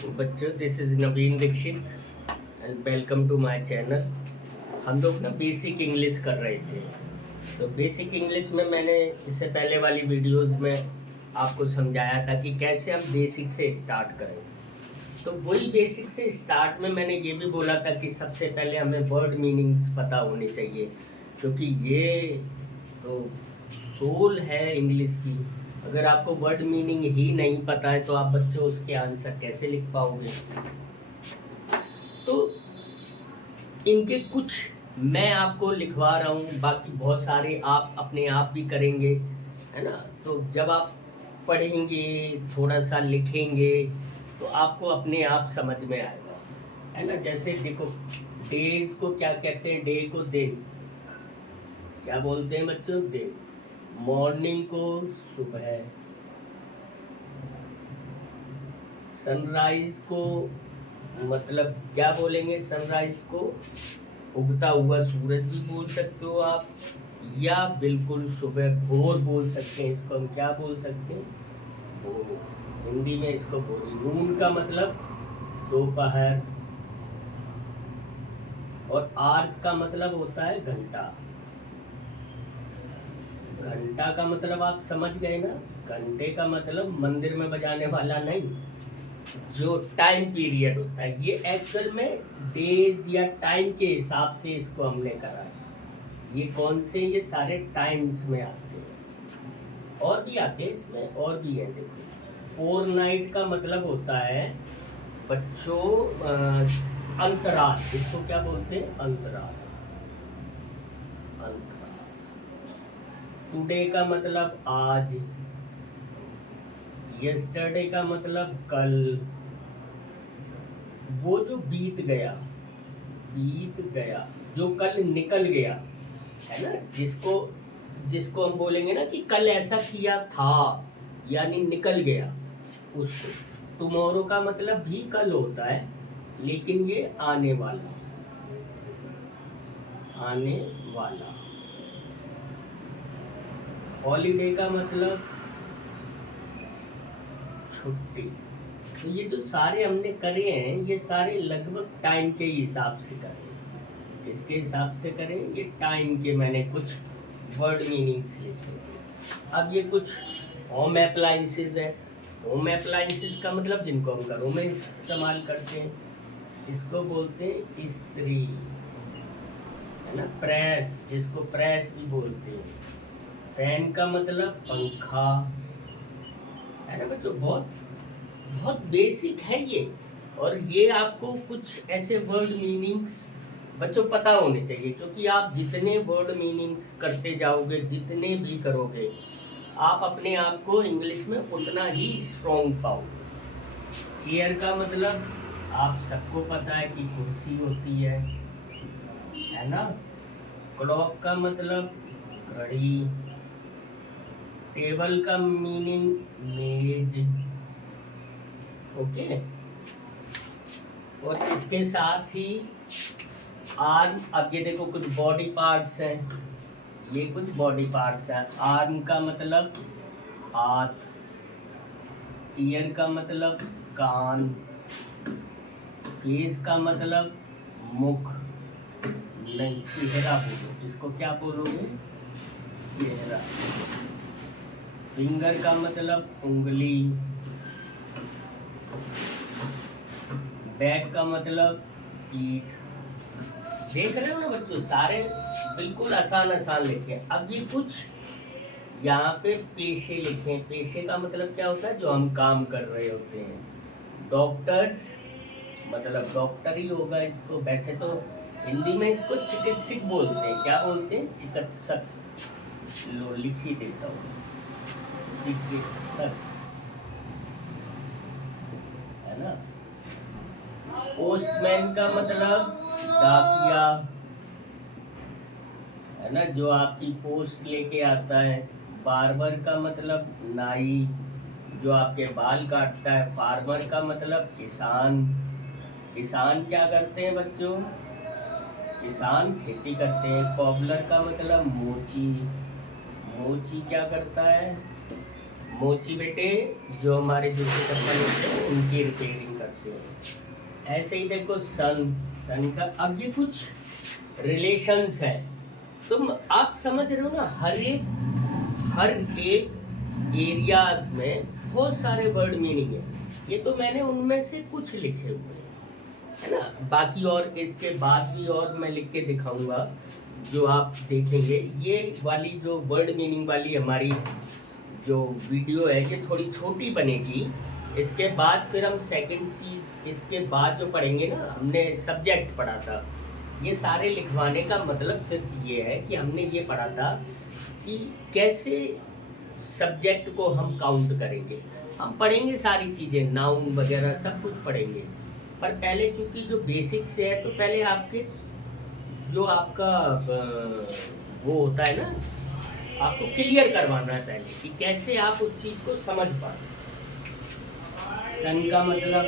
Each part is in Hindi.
बच्चों, this is Naveen Dikshit and welcome to my channel. हम लोग ना बेसिक इंग्लिश कर रहे थे। तो बेसिक इंग्लिश में मैंने इससे पहले वाली वीडियोस में आपको समझाया था कि कैसे हम बेसिक से स्टार्ट करें। तो वही बेसिक से स्टार्ट में मैंने ये भी बोला था कि सबसे पहले हमें वर्ड मीनिंग्स पता होने चाहिए, क्योंकि ये तो सोल है इंग्लिश की। अगर आपको वर्ड मीनिंग ही नहीं पता है तो आप बच्चों उसके आंसर कैसे लिख पाओगे। तो इनके कुछ मैं आपको लिखवा रहा हूँ, बाकी बहुत सारे आप अपने आप भी करेंगे, है ना। तो जब आप पढ़ेंगे, थोड़ा सा लिखेंगे, तो आपको अपने आप समझ में आएगा, है ना। जैसे देखो, डेज को क्या कहते हैं? डे को दिन क्या बोलते हैं बच्चों? दिन। मॉर्निंग को सुबह। सनराइज को मतलब क्या बोलेंगे? सनराइज को उगता हुआ सूरज भी बोल सकते हो आप, या बिल्कुल सुबह भोर बोल सकते हैं। इसको हम क्या बोल सकते हैं? भोर। हिंदी में इसको भोरी। नून का मतलब दोपहर, और आर्स का मतलब होता है घंटा। घंटा का मतलब आप समझ गए ना? घंटे का मतलब मंदिर में बजाने वाला नहीं, जो टाइम पीरियड होता है। ये एक्चुअल में डेज या टाइम के हिसाब से इसको हमने करा है। ये कौन से? ये सारे टाइम्स में आते हैं, और भी आते हैं इसमें, और भी है। देखो, फोर नाइट का मतलब होता है बच्चों अंतराल। इसको क्या बोलते हैं? अंतराल। अंतराल। टुडे का मतलब आज। यस्टरडे का मतलब कल। वो जो बीत गया, बीत गया, जो कल निकल गया, है ना। जिसको जिसको हम बोलेंगे ना कि कल ऐसा किया था, यानी निकल गया, उसको। टुमारो का मतलब भी कल होता है, लेकिन ये आने वाला, आने वाला। हॉलीडे का मतलब छुट्टी। तो ये जो सारे हमने करे हैं, ये सारे लगभग टाइम के हिसाब से करे हैं। किसके हिसाब से करें? ये टाइम के। मैंने कुछ वर्ड मीनिंग्स लिखे। अब ये कुछ होम अप्लायंसेस है। होम अप्लायंसेस का मतलब जिनको हम घरों में इस्तेमाल करते हैं, इसको बोलते हैं इस्त्री, है ना। प्रेस, जिसको प्रेस भी बोलते हैं। फैन का मतलब पंखा, है ना बच्चों। बहुत बहुत बेसिक है ये। और ये आपको कुछ ऐसे वर्ड मीनिंग्स बच्चों पता होने चाहिए, क्योंकि आप जितने वर्ड मीनिंग्स करते जाओगे, जितने भी करोगे, आप अपने आप को इंग्लिश में उतना ही स्ट्रॉन्ग पाओगे। चेयर का मतलब आप सबको पता है कि कुर्सी होती है ना। क्लॉक का मतलब घड़ी। टेबल का मीनिंग मेज। ओके। और इसके साथ ही आर्म। अब ये देखो, कुछ बॉडी पार्ट्स हैं, ये कुछ बॉडी पार्ट्स हैं। आर्म का मतलब हाथ। ईयर का मतलब कान। फेस का मतलब मुख। नहीं, चेहरा बोलो। इसको क्या बोलोगे? चेहरा। फिंगर का मतलब उंगली। बैक का मतलब पीठ। देख रहे हो ना बच्चों, सारे बिल्कुल आसान आसान लिखे। अब ये कुछ यहाँ पे पेशे लिखे। पेशे का मतलब क्या होता है? जो हम काम कर रहे होते हैं। डॉक्टर्स मतलब डॉक्टर ही होगा इसको। वैसे तो हिंदी में इसको चिकित्सक बोलते हैं। क्या बोलते हैं? चिकित्सक। लो, लिख ही देता हूँ, चिकित्सक, है ना। पोस्टमैन का मतलब डाकिया, है ना, जो आपकी पोस्ट लेके आता है। बार्बर का मतलब नाई, जो आपके बाल काटता है। फार्मर का मतलब किसान। किसान क्या करते हैं बच्चों? किसान खेती करते हैं। कॉबलर का मतलब मोची। मोची क्या करता है? मोची बेटे जो हमारे जूते चप्पल होते हैं उनकी रिपेयरिंग करते हैं। ऐसे ही देखो सन, सन का अब ये कुछ रिलेशंस है, तुम आप समझ रहे हो ना। हर एक एरियाज में बहुत सारे वर्ड मीनिंग है। ये तो मैंने उनमें से कुछ लिखे हुए हैं, है ना। बाकी और इसके बाद भी और मैं लिख के दिखाऊंगा जो आप देखेंगे। ये वाली जो वर्ड मीनिंग वाली हमारी जो वीडियो है ये थोड़ी छोटी बनेगी। इसके बाद फिर हम सेकंड चीज़ इसके बाद जो पढ़ेंगे ना, हमने सब्जेक्ट पढ़ा था। ये सारे लिखवाने का मतलब सिर्फ ये है कि हमने ये पढ़ा था कि कैसे सब्जेक्ट को हम काउंट करेंगे। हम पढ़ेंगे सारी चीज़ें, नाउन वगैरह सब कुछ पढ़ेंगे, पर पहले चूंकि जो बेसिक से है तो पहले आपके जो आपका वो होता है ना, आपको क्लियर करवाना है पहले कि कैसे आप उस चीज़ को समझ पाए। सन का मतलब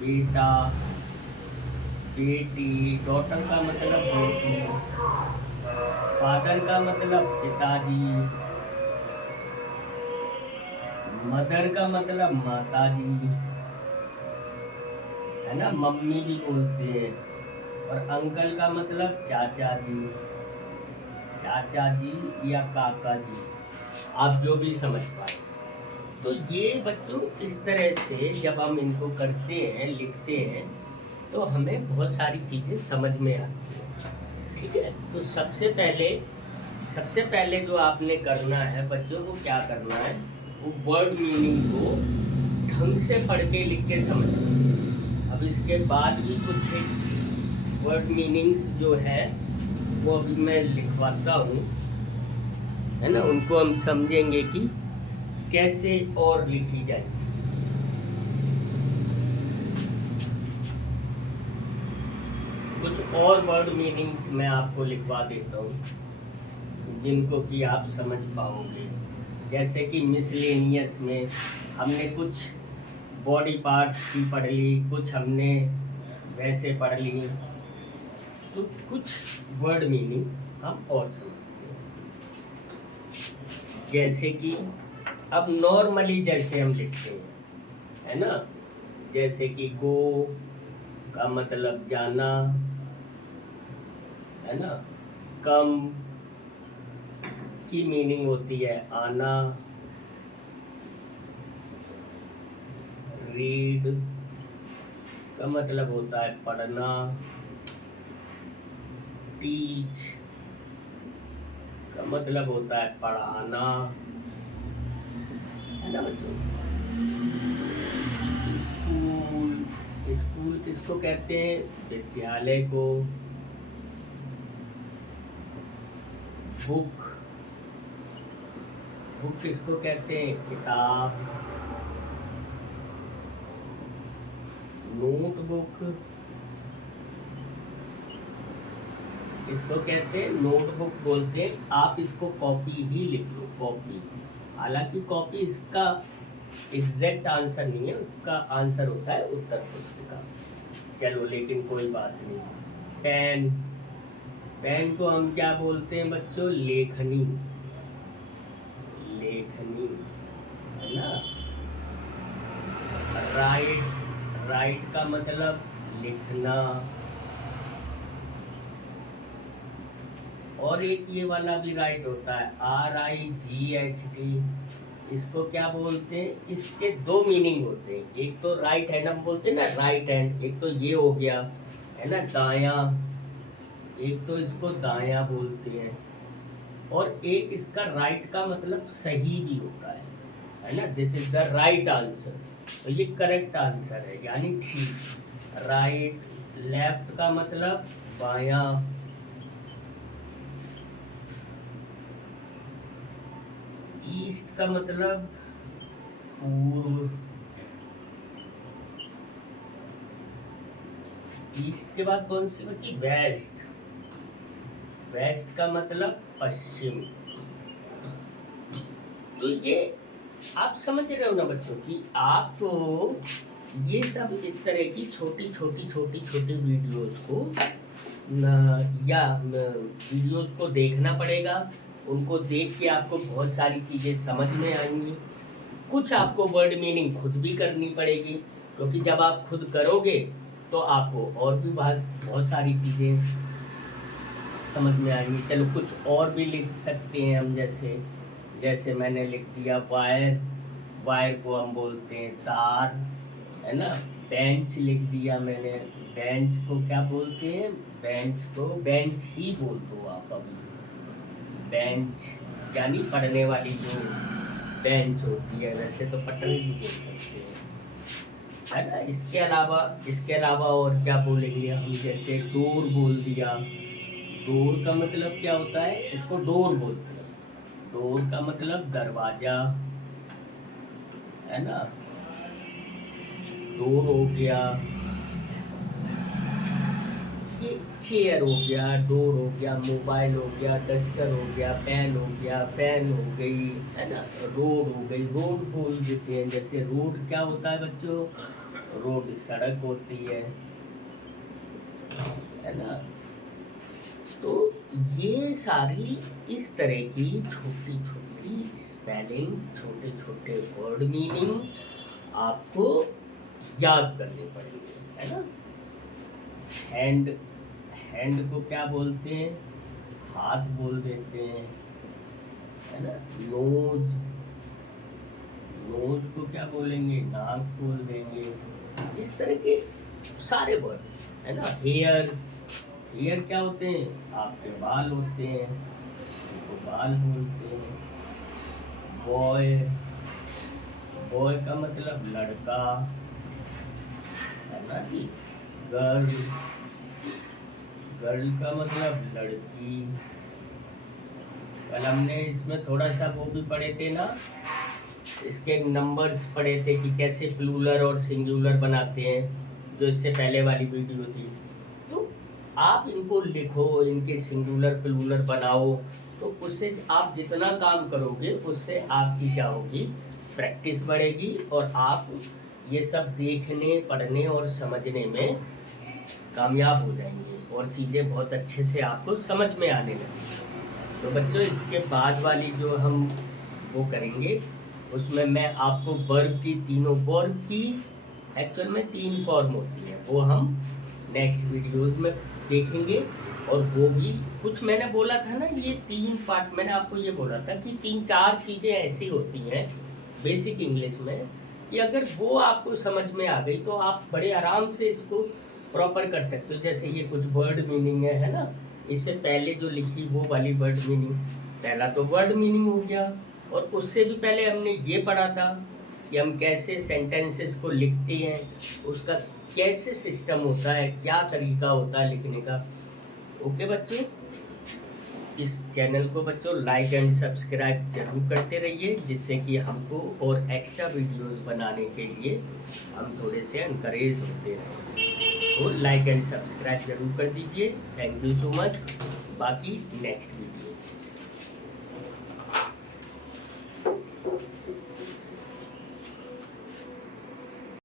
बेटा, बेटी, डॉटर का मतलब बेटी, फादर का मतलब पिताजी, मदर का मतलब माताजी, है ना, मम्मी भी बोलते हैं। और अंकल का मतलब चाचा जी, चाचा जी या काका जी, आप जो भी समझ पाए। तो ये बच्चों इस तरह से जब हम इनको करते हैं, लिखते हैं, तो हमें बहुत सारी चीज़ें समझ में आती हैं। ठीक है, तो सबसे पहले जो आपने करना है बच्चों को, क्या करना है, वो वर्ड मीनिंग को ढंग से पढ़ के लिख के समझना। अब इसके बाद भी कुछ वर्ड मीनिंग्स जो है वो अभी मैं लिखवाता हूँ, है ना, उनको हम समझेंगे कि कैसे और लिखी जाए। कुछ और वर्ड मीनिंग्स मैं आपको लिखवा देता हूँ जिनको कि आप समझ पाओगे। जैसे कि मिसलेनियस में हमने कुछ बॉडी पार्ट्स की पढ़ ली, कुछ हमने वैसे पढ़ ली, तो कुछ वर्ड मीनिंग हम और समझते हैं। जैसे कि अब नॉर्मली जैसे हम लिखते हैं, है ना, जैसे कि गो का मतलब जाना, है ना, कम की मीनिंग होती है आना, रीड का मतलब होता है पढ़ना, टीच का मतलब होता है पढ़ाना, है ना बच्चों। स्कूल किसको कहते हैं, विद्यालय को। बुक किसको कहते हैं, किताब। नोटबुक इसको कहते हैं, नोटबुक बोलते हैं। आप इसको कॉपी ही लिख लो, कॉपी। हालांकि कॉपी इसका एग्जैक्ट आंसर नहीं है, उसका आंसर होता है उत्तर पुस्तिका। चलो लेकिन कोई बात नहीं। पेन को हम क्या बोलते हैं बच्चों, लेखनी, है ना। राइट का मतलब लिखना। और एक ये वाला भी राइट होता है, RIGHT। इसको क्या बोलते हैं, इसके दो मीनिंग होते हैं। एक तो राइट हैंड हम बोलते हैं ना, राइट हैंड, एक तो ये हो गया, है ना, दाया। एक तो इसको दाया बोलते हैं, और एक इसका राइट का मतलब सही भी होता है ना। This is the right answer. तो ये करेक्ट आंसर है, यानी ठीक। राइट। लेफ्ट का मतलब बाया। ईस्ट का मतलब पूर्व। ईस्ट के बाद कौन सी बची, वेस्ट। वेस्ट का मतलब पश्चिम। तो ये आप समझ रहे हो ना बच्चों कि आपको ये सब इस तरह की छोटी वीडियोस को वीडियोस को देखना पड़ेगा। उनको देख के आपको बहुत सारी चीज़ें समझ में आएंगी। कुछ आपको वर्ड मीनिंग खुद भी करनी पड़ेगी, क्योंकि जब आप खुद करोगे तो आपको और भी बहुत सारी चीज़ें समझ में आएंगी। चलो कुछ और भी लिख सकते हैं हम, जैसे जैसे मैंने लिख दिया वायर, वायर को हम बोलते हैं तार, है ना। बेंच लिख दिया मैंने, बेंच को क्या बोलते हैं, बेंच को बेंच ही बोल दो आप अभी। बेंच यानी पढ़ने वाली जो बेंच होती है, वैसे तो पटरी भी बोल सकते हैं, है ना। इसके अलावा और क्या बोलेंगे हम, जैसे डोर बोल दिया। डोर का मतलब क्या होता है, इसको डोर बोलते हैं। डोर का मतलब दरवाजा, है ना। डोर हो गया, ये चेयर हो गया, डोर हो गया, मोबाइल हो गया, डस्टर हो गया, पेन हो गया, फैन हो गई, है ना। रोड हो गई, रोड बोल देते हैं। जैसे रोड क्या होता है बच्चों, रोड सड़क होती है ना। तो ये सारी इस तरह की छोटी छोटी स्पेलिंग, छोटे छोटे वर्ड मीनिंग आपको याद करने पड़ेंगे, है ना। हैंड, हैंड को क्या बोलते हैं, हाथ बोल देते हैं, है ना। नोज, नोज को क्या बोलेंगे, नाक बोल देंगे। इस तरह के सारे वर्ड, है ना। हेयर, हेयर क्या होते हैं, आपके बाल होते हैं, उनको बाल बोलते हैं। बॉय, बॉय का मतलब लड़का, है ना जी। गर्ल, गर्ल का मतलब लड़की। कल हमने इसमें थोड़ा सा वो भी पढ़े थे ना, इसके नंबर्स पढ़े थे कि कैसे प्लूरल और सिंगुलर बनाते हैं, जो इससे पहले वाली वीडियो थी। तो आप इनको लिखो, इनके सिंगुलर प्लूरल बनाओ, तो उससे आप जितना काम करोगे उससे आपकी क्या होगी, प्रैक्टिस बढ़ेगी, और आप ये सब देखने, पढ़ने और समझने में कामयाब हो जाएंगे, और चीज़ें बहुत अच्छे से आपको समझ में आने लगेंगी। तो बच्चों इसके बाद वाली जो हम वो करेंगे, उसमें मैं आपको वर्ब की, तीनों वर्ब की एक्चुअल में 3 फॉर्म होती है, वो हम नेक्स्ट वीडियोस में देखेंगे। और वो भी कुछ मैंने बोला था ना, ये 3 पार्ट मैंने आपको ये बोला था कि 3-4 चीज़ें ऐसी होती हैं बेसिक इंग्लिश में कि अगर वो आपको समझ में आ गई तो आप बड़े आराम से इसको प्रॉपर कर सकते हो। जैसे ये कुछ वर्ड मीनिंग है ना, इससे पहले जो लिखी वो वाली वर्ड मीनिंग, पहला तो वर्ड मीनिंग हो गया, और उससे भी पहले हमने ये पढ़ा था कि हम कैसे सेंटेंसेस को लिखते हैं, उसका कैसे सिस्टम होता है, क्या तरीका होता है लिखने का। ओके बच्चों, इस चैनल को बच्चों लाइक एंड सब्सक्राइब जरूर करते रहिए, जिससे कि हमको और एक्स्ट्रा वीडियोस बनाने के लिए हम थोड़े से एनकरेज होते रहें। तो लाइक एंड सब्सक्राइब जरूर कर दीजिए। Thank you so much. बाकी नेक्स्ट वीडियो